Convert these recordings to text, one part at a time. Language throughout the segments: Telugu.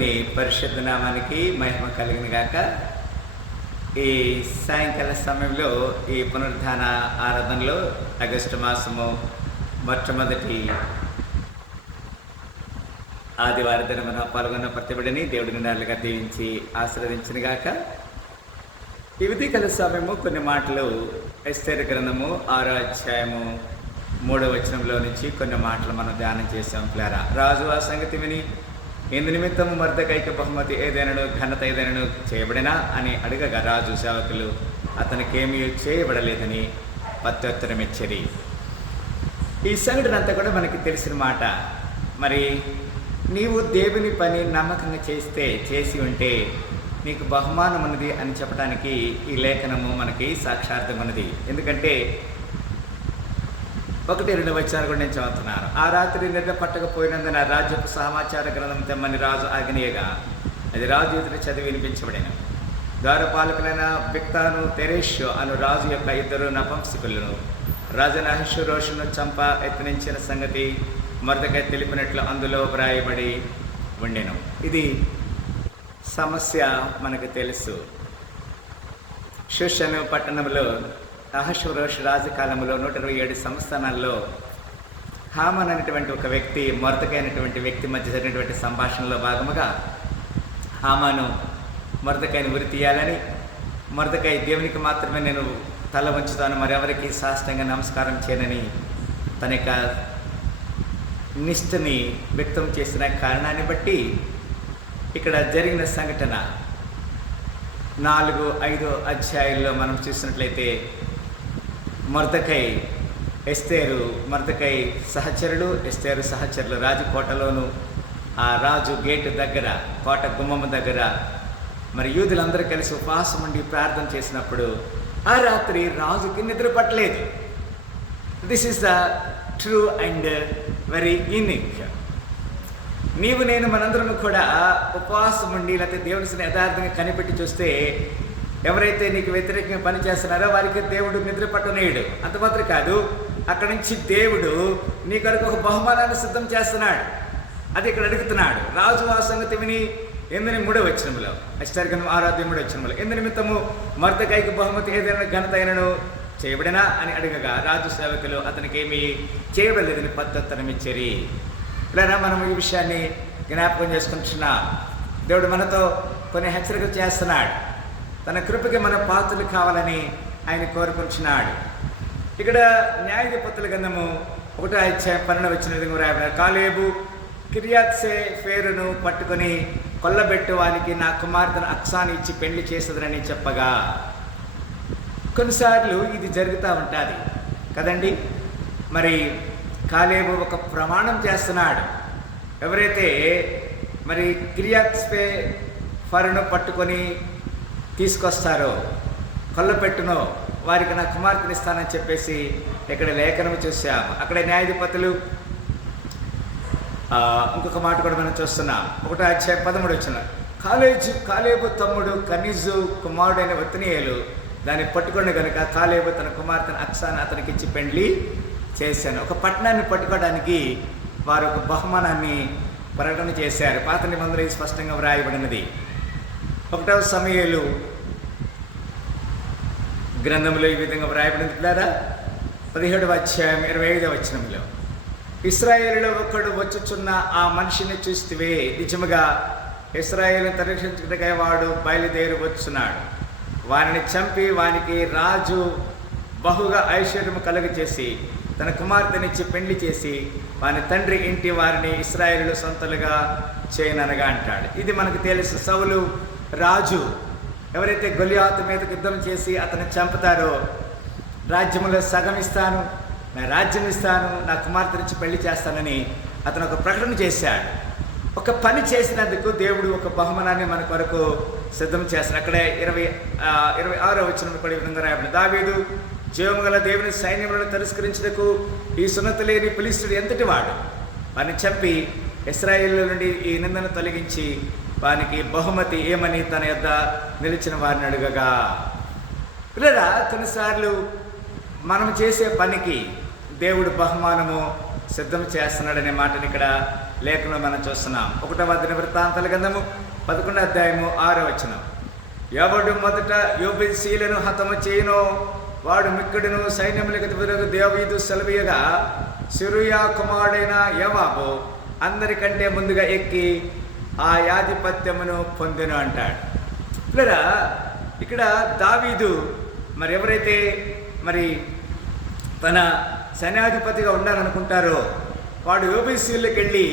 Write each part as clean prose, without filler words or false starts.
నీ పరిశుద్ధ నామానికి మహిమ కలిగిన గాక. ఈ సాయంకాల సమయంలో ఈ పునరుద్ధాన ఆరాధనలో ఆగస్టు మాసము మొట్టమొదటి ఆదివార దినమున పాల్గొన్న ప్రతిబడిని దేవుడి నిండాలుగా దీవించి ఆశీర్వదించిన గాక. ఈ ఉదయకాల సమయము కొన్ని మాటలు ఎస్తేరు గ్రంథము 6వ అధ్యాయము 3వ వచనంలో నుంచి కొన్ని మాటలు మనం ధ్యానం చేసాం. ప్లారా రాజు ఆ సంగతి విని ఇందు నిమిత్తము మొర్దెకైకి బహుమతి ఏదైనాను ఘనత ఏదైనాను చేయబడినా అని అడగగా రాజు సేవకులు అతనికేమీ చేయబడలేదని ప్రత్యుత్తరం ఇచ్చేది. ఈ సంఘటన అంతా కూడా మనకి తెలిసిన మాట. మరి నీవు దేవుని పని నమ్మకంగా చేసి ఉంటే నీకు బహుమానం ఉన్నది అని చెప్పడానికి ఈ లేఖనము మనకి సాక్షార్థం ఉన్నది. ఎందుకంటే 1-2 వచనాలు కూడా నేను చదువుతున్నాను. ఆ రాత్రి నిద్ర పట్టకపోయినందున రాజ్యపు సమాచార గ్రంథం తెమ్మని రాజు ఆజ్ఞయగా అది రాజు ఎదుట చదివి వినిపించబడిన. ద్వారపాలకులైన బిక్తాను తెరేషు అను రాజు యొక్క 2 నపుంసకులను రాజు అహష్వేరోషును చంప యత్నించిన సంగతి మొర్దెకై తెలిపినట్లు అందులో వ్రాయబడి ఉండెను. ఇది సమస్య మనకు తెలుసు. షూషను పట్టణంలో అహష్వేరోషు రాజకాలంలో 127 సంస్థానాల్లో హామాన్ అనేటువంటి ఒక వ్యక్తి మొర్దెకై అనేటువంటి వ్యక్తి మధ్య జరిగినటువంటి సంభాషణలో భాగముగా హామాను మొర్దెకైని ఉరి తీయాలని, మొర్దెకై దేవునికి మాత్రమే నేను తల వంచుతాను, మరెవరికి సాష్టంగా నమస్కారం చేయనని తన యొక్క నిష్ఠని వ్యక్తం చేసిన కారణాన్ని బట్టి ఇక్కడ జరిగిన సంఘటన 4-5 అధ్యాయుల్లో మనం చూసినట్లయితే మొర్దెకై ఎస్తేరు సహచరులు రాజకోటలోను ఆ రాజు గేటు దగ్గర కోట గుమ్మం దగ్గర మరి యూదులందరూ కలిసి ఉపవాసం ఉండి ప్రార్థన చేసినప్పుడు ఆ రాత్రి రాజుకి నిద్ర పట్టలేదు. This is the true and very unique. నీవు నేను మనందరం కూడా ఉపవాసం ఉండి లేకపోతే దేవుని యథార్థంగా కనిపెట్టి చూస్తే ఎవరైతే నీకు వ్యతిరేకంగా పనిచేస్తున్నారో వారికి దేవుడు నిద్ర పట్టనేయుడు. అంత మాత్రం కాదు, అక్కడి నుంచి దేవుడు నీ కొరకు ఒక బహుమానాన్ని సిద్ధం చేస్తున్నాడు. అది ఇక్కడ అడుగుతున్నాడు. రాజు ఆ సంగతి విని 3వ వచనంలో ఎస్తేరు గ్రంథం 6వ వచనంలో ఎందు నిమిత్తము మొర్దెకైకి బహుమతి ఏదైనా ఘనత అయినను చేయబడినా అని అడగగా రాజు సేవకులు అతనికి ఏమీ చేయబడలేదని ప్రత్యుత్తరం ఇచ్చేరి. ఇలా మనం ఈ విషయాన్ని జ్ఞాపకం చేసుకుంటున్నాం. దేవుడు మనతో కొన్ని హెచ్చరికలు చేస్తున్నాడు. తన కృపకి మన పాత్రలు కావాలని ఆయన కోరుకుంటున్నాడు. ఇక్కడ న్యాయాధిపతుల గ్రంథము 1వ అధ్యాయం 12వ వచనం రాయబడిన కాలేబు కిర్యత్సేఫెరును పట్టుకొని కొల్లబెట్టు వానికి నా కుమార్తెను అక్సాను ఇచ్చి పెళ్లి చేసేదని చెప్పగా, కొన్నిసార్లు ఇది జరుగుతూ ఉంటుంది కదండి. మరి కాలేబు ఒక ప్రమాణం చేస్తున్నాడు. ఎవరైతే మరి కిర్యత్సేఫెరును పట్టుకొని తీసుకొస్తారో కొల్లపెట్టునో వారికి నా కుమార్తెని ఇస్తానని చెప్పేసి ఇక్కడ లేఖనం చూసాము. అక్కడ న్యాయాధిపతులు ఇంకొక మాట కూడా మనం చూస్తున్నాం. 1వ అధ్యాయం 13వ వచనం కాలేబు తమ్ముడు కనీజు కుమారుడైన ఒత్నీయేలు దాన్ని పట్టుకుని కనుక కాలేబు తన కుమార్తెను అక్సాను అతనికి ఇచ్చి పెండ్లి చేశాను. ఒక పట్టణాన్ని పట్టుకోవడానికి వారు ఒక బహుమానాన్ని ప్రకటన చేశారు. పాత నిబంధనలో స్పష్టంగా వ్రాయబడినది. 1వ సమూయేలు గ్రంథంలో ఈ విధంగా వ్రాయబడింది. 17వ అధ్యాయం 25వ వచనంలో ఇశ్రాయేలులో ఒకడు వచ్చుచున్న ఆ మనిషిని చూస్తే నిజముగా ఇశ్రాయేలును తరలించుటకై వాడు బయలుదేరి వచ్చున్నాడు. వారిని చంపి వానికి రాజు బహుగా ఐశ్వర్యము కలుగజేసి తన కుమార్తెనిచ్చి పెళ్లి చేసి వాని తండ్రి ఇంటి వారిని ఇశ్రాయేలు సొంతలుగా చేయననగా అంటాడు. ఇది మనకు తెలుసు. సౌలు రాజు ఎవరైతే గొలియాతు మీదకు యుద్ధం చేసి అతన్ని చంపుతారో రాజ్యంలో సగం ఇస్తాను, నా రాజ్యం ఇస్తాను, నా కుమార్తెనిచ్చి పెళ్లి చేస్తానని అతను ఒక ప్రకటన చేశాడు. ఒక పని చేసినందుకు దేవుడు ఒక బహుమానాన్ని మన కొరకు సిద్ధం చేస్తాడు. అక్కడే 26వ వచనం కూడా ఈ విధంగా రాయబడింది. దావీదు జీవము గల దేవుని సైన్యములను తిరస్కరించుటకు ఈ సున్నతి లేని ఫిలిష్తీయుడు ఎంతటి వాడు, వారిని చంపి ఇశ్రాయేలు నుండి ఈ నిందను తొలగించి వానికి బహుమతి ఏమని తన యొద్ద నిలిచిన వారిని అడుగగా. పిల్లరా, కొన్నిసార్లు మనం చేసే పనికి దేవుడు బహుమానము సిద్ధం చేస్తున్నాడనే మాటని ఇక్కడ లేఖనం మనం చూస్తున్నాం. 1వ దినవృత్తాంతాల గ్రంథము 11వ అధ్యాయము 6వ వచనం. ఎవడు మొదట యోబేసీలను హతము చేయనో వాడు మిక్కడును సైన్యములకు అధిపతియగు దావీదు సెలవీయగా సిరియా కుమారుడైన యోవాబు అందరికంటే ముందుగా ఎక్కి ఆ యాధిపత్యమును పొందెను అంటాడు. లేదా ఇక్కడ దావీదు మరి ఎవరైతే మరి తన సైన్యాధిపతిగా ఉండాలనుకుంటారో వాడు యోబేసీలకు వెళ్ళి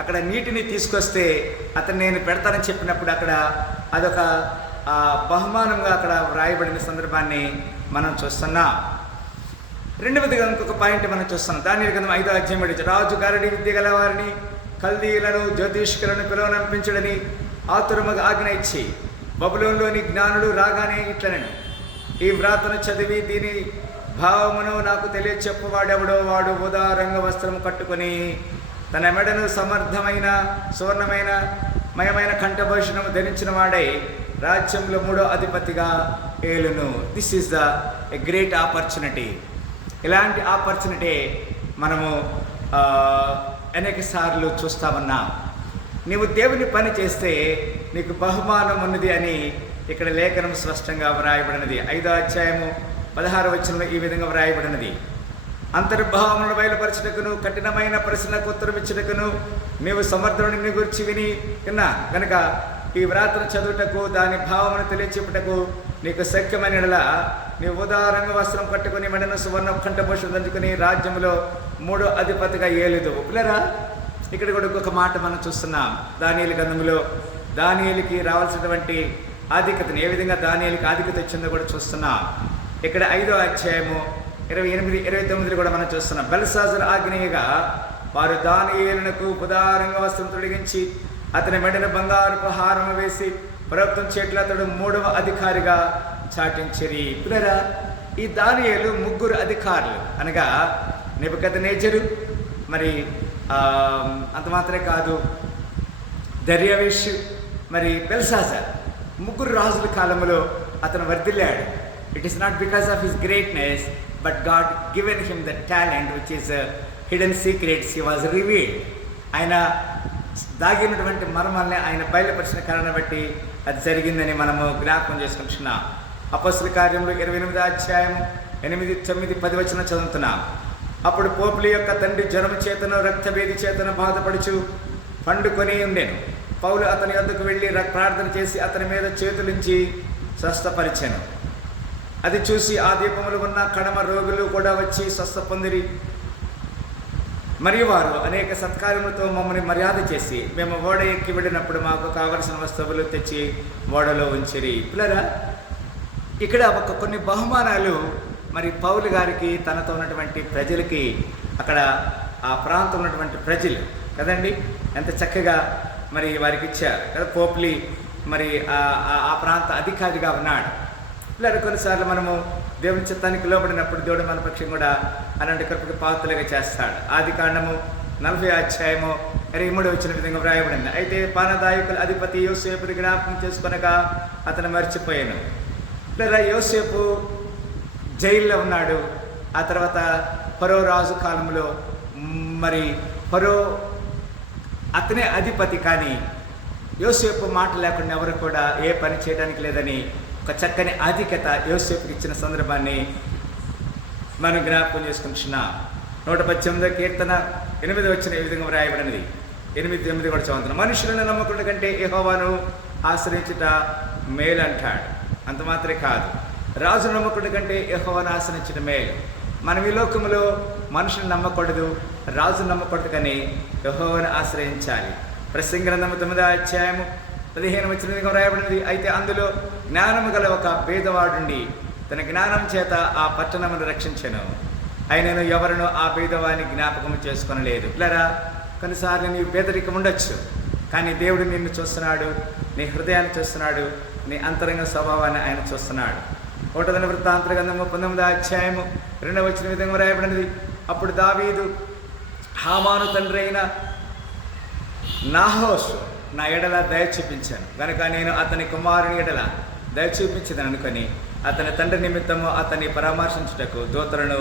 అక్కడ నీటిని తీసుకొస్తే అతను నేను పెడతానని చెప్పినప్పుడు అక్కడ అదొక బహుమానంగా అక్కడ వ్రాయబడిన సందర్భాన్ని మనం చూస్తున్నాం. రెండవదిగా ఇంకొక పాయింట్ మనం చూస్తున్నాం. దానియేలు గ్రంథం 5వ అధ్యాయం రాజు గారడి విద్య గల వారిని కల్దీయులను జ్యోతిష్కులను పిలువనంపించడని ఆతురముగా ఆజ్ఞ ఇచ్చి బబులోనులోని జ్ఞానులు రాగానే ఇట్లనను ఈ వ్రాతను చదివి దీని భావమును నాకు తెలియచెప్పువాడెవడో వాడు ఉదా రంగ వస్త్రము కట్టుకొని తన మెడను సమర్థమైన సువర్ణమైన మయమైన కంఠభూషణము ధరించిన వాడై రాజ్యంలో 3వ అధిపతిగా ఏలును. This is a great opportunity. ఇలాంటి ఆపర్చునిటీ మనము అనేక సార్లు చూస్తామన్నాం. నీవు దేవుని పని చేస్తే నీకు బహుమానం ఉన్నది అని ఇక్కడ లేఖనం స్పష్టంగా వ్రాయబడినది. 5వ అధ్యాయము 16వ వచనంలో ఈ విధంగా వ్రాయబడినది. అంతర్భావములను బయలుపరచుటకును కఠినమైన ప్రశ్నలకు ఉత్తరం ఇచ్చుటకును నీవు సమర్థుడిని గురించి విని విన్నా కనుక ఈ వ్రాతను చదువుటకు దాని భావమును తెలియచెప్పుటకు నీకు శక్యమైన నీవు ఉదారంగ వస్త్రం కట్టుకుని మెడను సువర్ణ కంఠభూషణం దంచుకుని రాజ్యంలో 3వ అధిపతిగా ఏలుదు. పిల్లరా ఇక్కడ కూడా ఒక మాట మనం చూస్తున్నాం. దానియేలు గ్రంథంలో దానియేలుకి రావాల్సినటువంటి ఆధిక్యతను ఏ విధంగా దానియేలుకి ఆధిక్యత ఇచ్చిందో కూడా చూస్తున్నాం. ఇక్కడ 5వ అధ్యాయము 28, 29 కూడా మనం చూస్తున్నాం. బెల్షాజరు ఆజ్ఞగా వారు దానియేలునకు ఉదారంగ వస్త్రం తొలగించి అతని మెడను బంగారపు హారము వేసి ప్రభుత్వం చేతులు అతడు 3వ అధికారిగా చాటించిరి. పిల్లరా ఈ దానియేలు 3 అధికారులు అనగా నెబుకద్నెజరు, మరి అంత మాత్రమే కాదు దర్యావేష్, మరి బెల్షాజర్ 3 రాజుల కాలంలో అతను వర్ధిల్లాడు. It is not because of his greatness but God given him the talent which is hidden secrets he was revealed. ఆయన దాగినటువంటి మర్మాల్ని ఆయన బయలుపరిచిన కారణం బట్టి అది జరిగిందని మనము జ్ఞాపకం చేసుకుంటున్నాం. అపొస్తలుల కార్యములు 28వ అధ్యాయం 8, 9, 10 వచనం చదువుతున్నాం. అప్పుడు పోపుల యొక్క తండ్రి జ్వరము చేతను రక్తభేది చేతను బాధపడుచు పండుకొని ఉండెను. పౌలు అతని వద్దకు వెళ్ళి ప్రార్థన చేసి అతని మీద చేతులుంచి స్వస్థపరిచాను. అది చూసి ఆ దీపములు ఉన్న కడమ రోగులు కూడా వచ్చి స్వస్థ పొందిరి. మరియు వారు అనేక సత్కార్యములతో మమ్మల్ని మర్యాద చేసి మేము ఓడ ఎక్కి వెళ్ళినప్పుడు మాకు కావలసిన వస్తువులు తెచ్చి ఓడలో ఉంచిరి. పిల్లరా ఇక్కడ కొన్ని బహుమానాలు మరి పౌలు గారికి తనతో ఉన్నటువంటి ప్రజలకి అక్కడ ఆ ప్రాంతం ఉన్నటువంటి ప్రజలు కదండి ఎంత చక్కగా మరి వారికి ఇచ్చారు కదా. పోపులి మరి ఆ ప్రాంత అధికారిగా ఉన్నాడు. పిల్లలు కొన్నిసార్లు మనము దేవుని చిత్తానికి లోబడినప్పుడు దేవుడు మన పక్షం కూడా అలాంటి కృపకి పాత్రలుగా చేస్తాడు. ఆది కాండము 40వ అధ్యాయము 23 వచ్చిన విధంగా వ్రాయబడింది. అయితే పానదాయకుల అధిపతి యోసేపుని జ్ఞాపకం చేసుకొనగా అతను మర్చిపోయాను. లేదా యోసేపు జైల్లో ఉన్నాడు. ఆ తర్వాత ఫరో రాజు కాలంలో మరి ఫరో అతనే అధిపతి, కానీ యోసేపు మాట లేకుండా ఎవరు కూడా ఏ పని చేయడానికి లేదని ఒక చక్కని ఆధిక్యత యోసేపుకి ఇచ్చిన సందర్భాన్ని మనం జ్ఞాపకం చేసుకుంటున్నాం. 118వ కీర్తన 8 వచ్చిన ఈ విధంగా వ్రాయబడినది. 8, 9 కూడా చదువుతున్నాం. మనుషులను నమ్మకుండా కంటే యెహోవాను ఆశ్రయించుట మేలు అంటాడు. అంత మాత్రమే కాదు, రాజు నమ్మకుండా కంటే యెహోవాను ఆశ్రయించడం మేలు. మనం ఈ లోకంలో మనుషులను నమ్మకూడదు, రాజు నమ్మకూడదు, కానీ యెహోవాను ఆశ్రయించాలి. ప్రసంగి గ్రంథము 9వ అధ్యాయము 15 వచ్చిన వ్రాయబడినది. అయితే అందులో జ్ఞానము గల ఒక పేదవాడుండి తన జ్ఞానం చేత ఆ పట్టణమును రక్షించెను. ఆయనను ఎవరినో ఆ పేదవాడిని జ్ఞాపకం చేసుకొనలేదు. ఇలారా కొన్నిసార్లు నీ పేదరికం ఉండొచ్చు, కానీ దేవుడు నిన్ను చూస్తున్నాడు, నీ హృదయాన్ని చూస్తున్నాడు, నీ అంతరంగ స్వభావాన్ని ఆయన చూస్తున్నాడు. 1వ దినవృత్తాంతాల గ్రంథము 19వ అధ్యాయము 2వ వచ్చిన విధంగా వ్రాయబడినది. అప్పుడు దావీదు హామాను తండ్రి అయిన నాహోషు నా ఎడల దయ చూపించాను కనుక నేను అతని కుమారుని ఎడల దయ చూపించదని అనుకొని అతని తండ్రి నిమిత్తము అతన్ని పరామర్శించుటకు దూతలను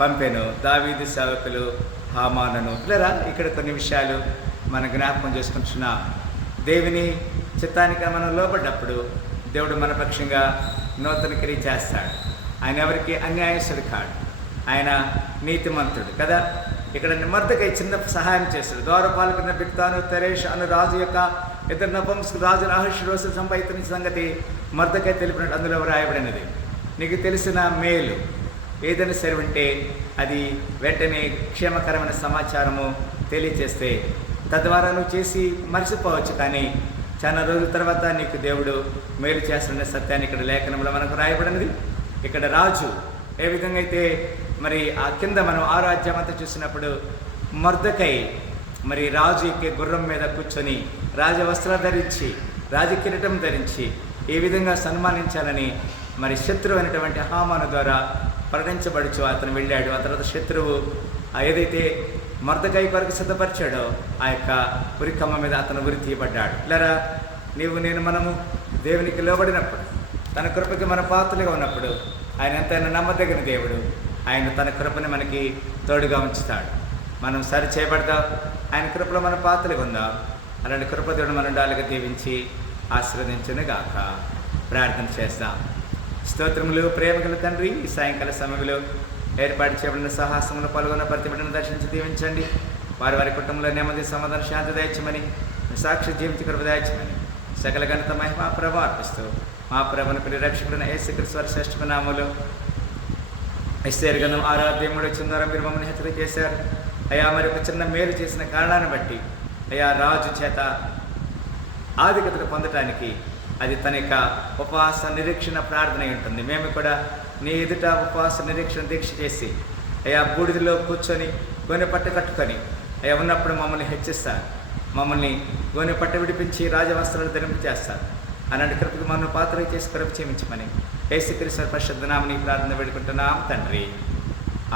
పంపెను. దావీదు సేవకులు హామానును. పిల్లరా, ఇక్కడ కొన్ని విషయాలు మన జ్ఞాపకం చేసుకుంటున్నాం. దేవుని చిత్తానికి మనం లోబడ్డప్పుడు దేవుడు మన పక్షంగా నూతన క్రియ చేస్తాడు. ఆయన ఎవరికి అన్యాయస్తుడు కాడు, ఆయన నీతిమంతుడు కదా. ఇక్కడ మొర్దెకై చిన్న సహాయం చేస్తాడు. ద్వారపాలకున్న బిక్తాను తెరేష్ అను రాజు యొక్క ఇద్దరు నపుంసకులు రాజు అహష్వేరోషు సంపాదించిన సంగతి మొర్దెకై తెలిపినట్టు అందులో వ్రాయబడినది. నీకు తెలిసిన మేలు ఏదైనా సరే ఉంటే అది వెంటనే క్షేమకరమైన సమాచారము తెలియచేస్తే తద్వారా నువ్వు చేసి మర్చిపోవచ్చు, కానీ చాలా రోజుల తర్వాత నీకు దేవుడు మేలు చేస్తున్న సత్యాన్ని ఇక్కడ లేఖనంలో మనకు రాయబడినది. ఇక్కడ రాజు ఏ విధంగా అయితే మరి ఆ కింద మనం ఆ రాజ్యం అంతా చూసినప్పుడు మొర్దెకై మరి రాజు ఎక్కే గుర్రం మీద కూర్చొని రాజవస్త్రాలు ధరించి రాజకిరీటం ధరించి ఏ విధంగా సన్మానించాలని మరి శత్రువు అయినటువంటి హామాను ద్వారా ప్రకటించబడుచు అతను వెళ్ళాడు. ఆ తర్వాత శత్రువు ఏదైతే మొర్దెకై కొరకు సిద్ధపరిచాడో ఆ యొక్క ఉరికమ్మ మీద అతను ఉరి తీయబడ్డాడు. లేరా మనము దేవునికి లోబడినప్పుడు, తన కృపకి మన పాత్రలుగా ఉన్నప్పుడు ఆయన ఎంతైనా నమ్మదగిన దేవుడు. ఆయన తన కృపని మనకి తోడుగా ఉంచుతాడు. మనం సరి చేయబడతాం, ఆయన కృపలో మన పాత్రలుగా ఉందాం. అలాంటి కృపదేవుడు మన డాలుగా దీవించి ఆశీర్వదించునుగాక. ప్రార్థన చేస్తాం. స్తోత్రములు ప్రేమగల తండ్రి, ఈ సాయంకాల సమయంలో ఏర్పాటు చేయబడిన సాహసంలో పాల్గొన్న ప్రతి బిడ్డను దర్శించి దీవించండి. వారి కుటుంబంలో నెమ్మది సమాధాన శాంతి దయచమని, సాక్షి జీవిత కృప దయచమని సకల ఘనత మహిమ ప్రభావం అర్పిస్తూ మా ప్రభుని పరిరక్షకుడైన యేసుక్రీస్తు వారి శ్రేష్ఠ నామములో ఎస్తేరు గ్రంథం 6:3 వచ్చిన ద్వారా మీరు మమ్మల్ని హెచ్చరిక చేశారు. అయ్యా, మరి ఒక చిన్న మేలు చేసిన కారణాన్ని బట్టి అయ్యా రాజు చేత ఆధిక్యతను పొందటానికి అది తన యొక్క ఉపవాస నిరీక్షణ ప్రార్థన ఉంటుంది. మేము కూడా నీ ఎదుట ఉపవాస నిరీక్షణ దీక్ష చేసి అయ్యా బూడిదలో కూర్చొని గోనె పట్ట కట్టుకొని అయ్యా ఉన్నప్పుడు మమ్మల్ని హెచ్చిస్తారు, మమ్మల్ని గోనె పట్ట విడిపించి రాజవస్త్రాలు ధరింపు చేస్తారు. అలాంటి కృపకు మనం పాత్ర చేసి కృప చేయించమని యేసుక్రీస్తు పరిశుద్ధ నామమున ఈ ప్రార్థన వేడుకుంటున్నాం తండ్రి.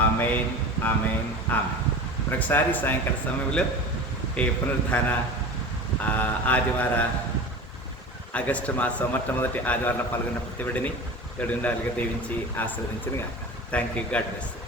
ఆమేన్, ఆమేన్, ఆమేన్. మరొకసారి సాయంకాల సమయంలో ఈ పునరుద్ధాన ఆదివార ఆగస్టు మాసం మొట్టమొదటి ఆదివారంలో పాల్గొన్న ప్రతి బిడ్డని దేవుడు దీవించి ఆశీర్వదించును గాక. Thank you. God bless you.